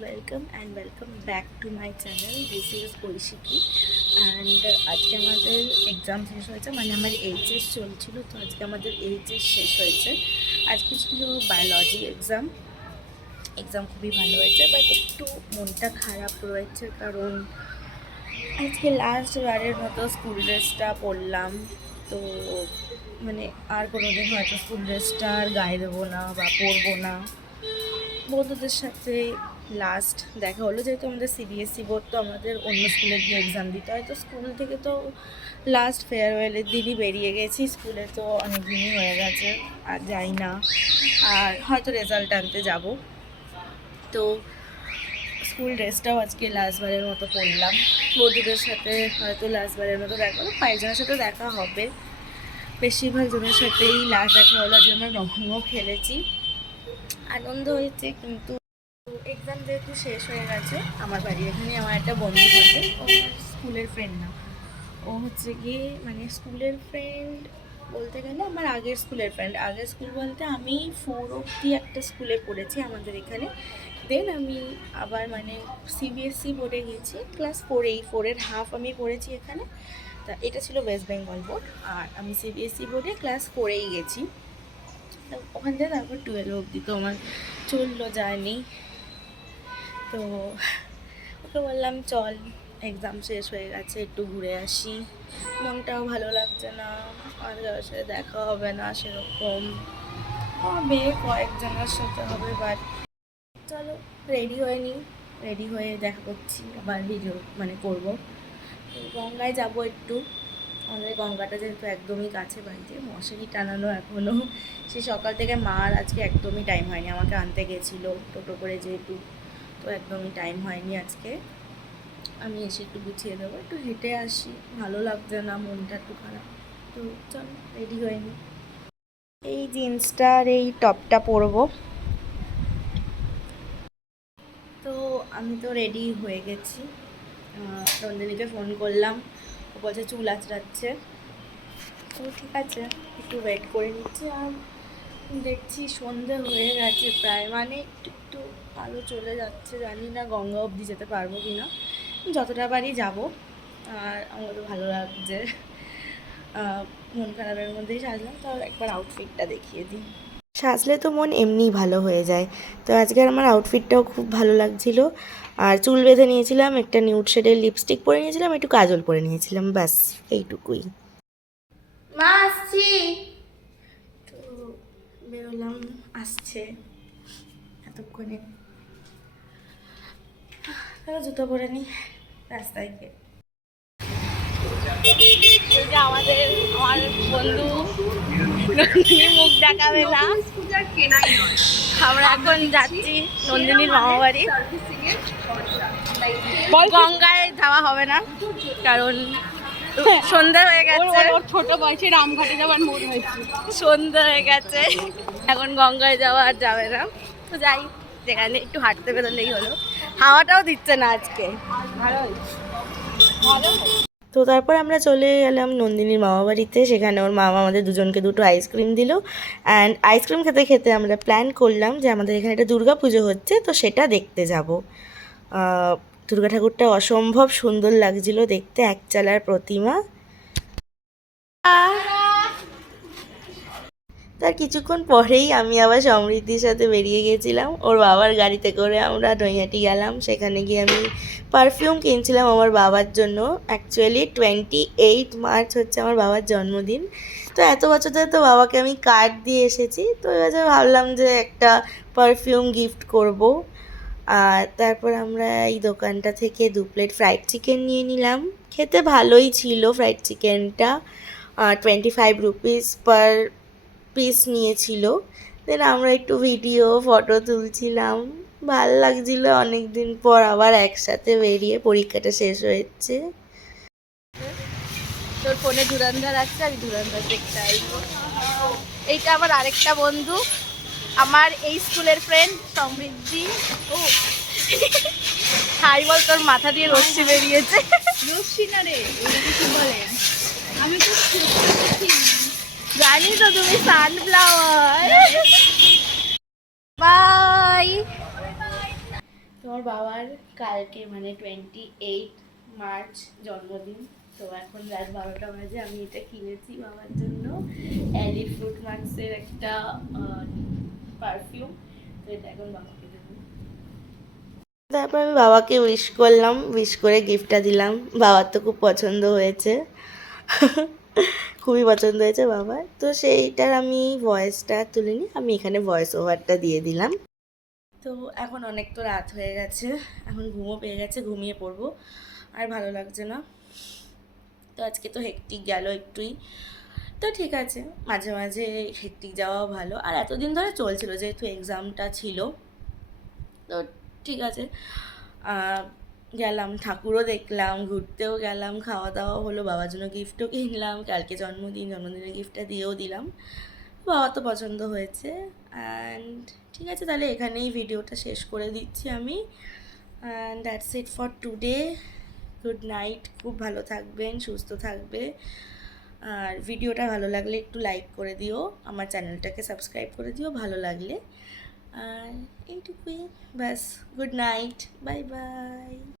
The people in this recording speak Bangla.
welcome back to my channel. This is Koishiki and আজকে আমাদের এক্সাম শেষ হয়েছে, মানে আমার এইচএস চলছিল, তো আজকে আমাদের এইচএস শেষ হয়েছে। আজকে ছিল বায়োলজি এক্সাম খুবই ভালো হয়েছে, বাট একটু মনটা খারাপ রয়েছে কারণ আজকে লাস্ট বারের মতো স্কুল ড্রেসটা পরলাম। তো মানে আর কোনোদিন হয়তো স্কুল ড্রেসটা আর গায়ে দেবো না বা পরবো না। বন্ধুদের সাথে লাস্ট দেখা হলো, যেহেতু আমাদের সিবিএসসি বোর্ড, তো আমাদের অন্য স্কুলে গিয়ে এক্সাম দিতে হয়। তো স্কুল থেকে তো লাস্ট ফেয়ারওয়েলের দিনই বেরিয়ে গেছি, স্কুলে তো অনেক দিনই হয়ে গেছে আর যাই না, আর হয়তো রেজাল্ট আনতে যাব। তো স্কুল ড্রেসটাও আজকে লাস্টবারের মতো পরলাম। বন্ধুদের সাথে হয়তো লাস্টবারের মতো দেখা হলো, কয়েকজনের সাথে দেখা হবে, বেশিরভাগ জনের সাথেই লাস্ট দেখা হলো। আজকে আমরা রঙও খেলেছি, আনন্দ হয়েছে। কিন্তু এক্সাম যেহেতু শেষ হয়ে গেছে, আমার বাড়ির এখানে আমার একটা বন্ধু থাকে, ও স্কুলের ফ্রেন্ড না, ও হচ্ছে গিয়ে মানে স্কুলের ফ্রেন্ড বলতে গেলে আমার আগের স্কুলের ফ্রেন্ড। আগের স্কুল বলতে আমি 4 অবধি একটা স্কুলে পড়েছি আমাদের এখানে, দেন আমি আবার মানে সিবিএসসি বোর্ডে গেছি ক্লাস 4-এর হাফ আমি পড়েছি এখানে। তা এটা ছিল ওয়েস্ট বেঙ্গল বোর্ড, আর আমি সিবিএসসি বোর্ডে ক্লাস 4-এই গেছি। ওখান থেকে তারপর 12 অবধি তো আমার চললো জার্নি। তো ওকে বললাম চল, এক্সাম শেষ হয়ে গেছে, একটু ঘুরে আসি, মনটাও ভালো লাগছে না, আর কারোর সাথে দেখা হবে না সেরকম, হবে কয়েকজনের সাথে হবে, বাট চলো রেডি হয়ে নিই, রেডি হয়ে দেখা করছি, আবার ভিডিও মানে করবো। গঙ্গায় যাব একটু, আমাদের গঙ্গাটা যেহেতু একদমই কাছে বাড়িতে, মশারি টানানো এখনও, সে সকাল থেকে মার আজকে একদমই টাইম হয়নি, আমাকে আনতে গেছিলো টোটো করে যেহেতু, তো একদমই টাইম হয়নি আজকে। আমি এসে একটু গুছিয়ে দেবো, একটু হেঁটে আসি, ভালো লাগছে না, মনটা একটু খারাপ। তো চলো রেডি হয়ে নিই। এই জিন্সটা আর এই টপটা পরবো। তো আমি তো রেডি হয়ে গেছি, নন্দিনীকে ফোন করলাম, ও বলছে চুল আঁচড়াচ্ছে। তো ঠিক আছে, একটু ওয়েট করে নিচ্ছি। আর দেখছি সন্ধে হয়ে গেছে প্রায়, মানে একটু একটু আলো চলে যাচ্ছে, জানি না গঙ্গা অবধি যেতে পারবো কি না, যতটা বারই যাব। আর আমার তো ভালো লাগছে, মন খারাপের মধ্যেই সাজলাম। তো একবার আউটফিটটা দেখিয়ে দিই। সাজলে তো মন এমনিই ভালো হয়ে যায়, তো আজকের আমার আউটফিটটাও খুব ভালো লাগছিল। আর চুল বেঁধে নিয়েছিলাম, একটা নিউড শেডের লিপস্টিক পরে নিয়েছিলাম, একটু কাজল পরে নিয়েছিলাম, ব্যাস এইটুকুই। মা আসছি, তো বেরোলাম, আসছে এতক্ষণে। তাহলে জুতো পরে নিই, রাস্তায় গিয়ে। আমার বন্ধু নন্দিনী মুখ দেখাবে না, আমরা এখন যাচ্ছি নন্দিনীর মামা বাড়ি। গঙ্গায় যাওয়া হবে না কারণ সন্ধ্যা হয়ে গেছে, ছোট বয়সে রামঘাটে যাওয়ার মন হয়েছে, সন্ধ্যা হয়ে গেছে, এখন গঙ্গায় যাওয়া আর যাবে না। তো যাই, যেখানে একটু হাঁটতে বেরোলেই হলো, হাওয়াটাও দিচ্ছে না আজকে, ভালো ভালো। তো তারপর আমরা চলে গেলাম নন্দিনীর মামা বাড়িতে, সেখানে ওর মামা আমাদের দুজনকে দুটো আইসক্রিম দিল। অ্যান্ড আইসক্রিম খেতে খেতে আমরা প্ল্যান করলাম যে আমাদের এখানে একটা দুর্গা পুজো হচ্ছে, তো সেটা দেখতে যাব। দুর্গা ঠাকুরটা অসম্ভব সুন্দর লাগছিল দেখতে, একচালার প্রতিমা। তার কিছুক্ষণ পরেই আমি আবার সমৃদ্ধির সাথে বেরিয়ে গেছিলাম, ওর বাবার গাড়িতে করে আমরা নৈহাটি গেলাম। সেখানে গিয়ে আমি পারফিউম কিনছিলাম আমার বাবার জন্য। অ্যাকচুয়ালি 28 মার্চ হচ্ছে আমার বাবার জন্মদিন, তো এত বছর ধরে তো বাবাকে আমি কার্ড দিয়ে এসেছি, তো এবার ভাবলাম যে একটা পারফিউম গিফট করব। আর তারপর আমরা এই দোকানটা থেকে 2 প্লেট ফ্রাইড চিকেন নিয়ে নিলাম, খেতে ভালোই ছিল ফ্রাইড চিকেনটা, 25 রুপিস পার পিস নিয়েছিল। দেন আমরা একটু ভিডিও ফটো তুলছিলাম, ভাল লাগছিল অনেক দিন পর আবার একসাথে বেরিয়ে, পরীক্ষাটা শেষ হয়েছে। তোর ফোনে ধুরন্ধর আছে, আমি ধুরন্ধর দেখতে আসবো। এইটা আমার আরেকটা বন্ধু, আমার এই স্কুলের ফ্রেন্ড সমৃদ্ধি। ও হাই বল, তোর মাথা দিয়ে রশ্মি বেরিয়েছে। রশ্মি না রে, কি বলে, আমি তো জানি তো তুমি সানফ্লাওয়ার। বাই। তোমার আমার বাবার কালকে মানে 28 মার্চ জন্মদিন। তো এখন রাত 12টা বাজে, আমি এটা কিনেছি বাবার জন্য, অ্যালি ফ্রুট মার্কসের একটা পারফিউম। তো এটা এখন বাবাকে দেবো। তারপর আমি বাবাকে উইশ করলাম, উইশ করে গিফটটা দিলাম। বাবার তো খুব পছন্দ হয়েছে, খুবই পছন্দ হয়েছে বাবার। তো সেইটার আমি ভয়েসটা তুলিনি, আমি এখানে ভয়েস ওভারটা দিয়ে দিলাম। তো এখন অনেক তো রাত হয়ে গেছে, এখন ঘুমও পেয়ে গেছে, ঘুমিয়ে পড়বো, আর ভালো লাগছে না। তো আজকে তো হেক্টিক গেল একটুই, তো ঠিক আছে, মাঝে মাঝে হেক্টিক যাওয়াও ভালো। আর এতদিন ধরে চলছিল যেহেতু এক্সামটা ছিল, তো ঠিক আছে। গেলাম, ঠাকুরও দেখলাম, ঘুরতেও গেলাম, খাওয়া দাওয়া হলো, বাবার জন্য গিফটও কিনলাম, কালকে জন্মদিনের গিফটটা দিয়েও দিলাম। বাবা তো পছন্দ হয়েছে। অ্যান্ড ঠিক আছে, তাহলে এখানেই ভিডিওটা শেষ করে দিচ্ছি আমি। And that's it for today. Good night, খুব ভালো থাকবেন, সুস্থ থাকবে। আর ভিডিওটা ভালো লাগলে একটু লাইক করে দিও, আমার চ্যানেলটাকে সাবস্ক্রাইব করে দিও ভালো লাগলে। আর এইটুকুই, ব্যাস। Good night, bye bye.